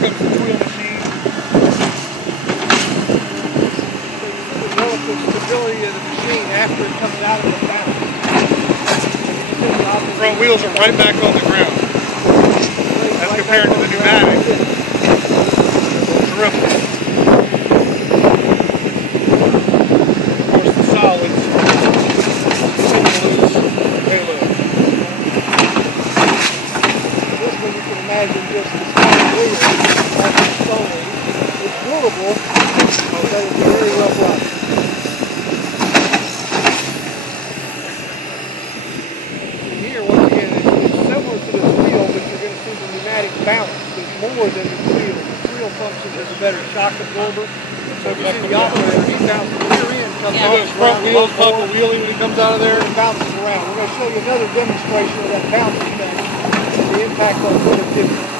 comes the Tweel machine. The relative stability of the machine after it comes out of the balance. The front wheels are right back on the ground. As compared to the pneumatic. Terrific. Of course, the solids payload. This one you can imagine just the small wheel after slowly. It's durable, but it's a very rough ride. Here, once again, it's similar to the Tweel, but you're going to see the pneumatic balance. There's more than the Tweel. The Tweel functions as a better shock absorber. So if you see the operator, he bounces the rear end, comes out of the front wheels pump a wheelie when he comes out of there and bounces around. We're going to show you another demonstration of that bouncing thing and the impact on productivity.